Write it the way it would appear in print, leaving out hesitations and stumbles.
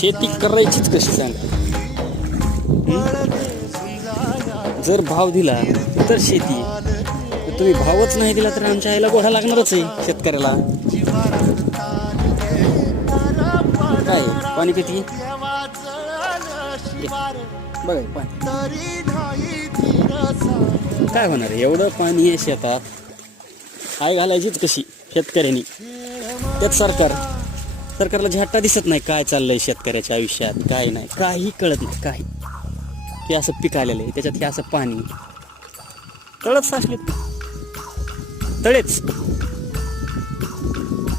शेती करायचीच कशी सांगा. जर भाव दिला तर शेती, तुम्ही भावच नाही दिला तर आमच्या आईला गोडा लागणारच आहे शेतकऱ्याला. काय पाणी किती बघा पाणी काय होणार आहे. एवढं पाणी आहे शेतात, आय घालायचीच कशी शेतकऱ्यांनी. त्यात सरकारला झेट्टा दिसत नाही काय चाललंय शेतकऱ्याच्या आयुष्यात. काय नाही, काही कळत नाही. काही ते असं पीक आलेलं आहे, त्याच्यात हे असं पाणी तळच साचले तळेच.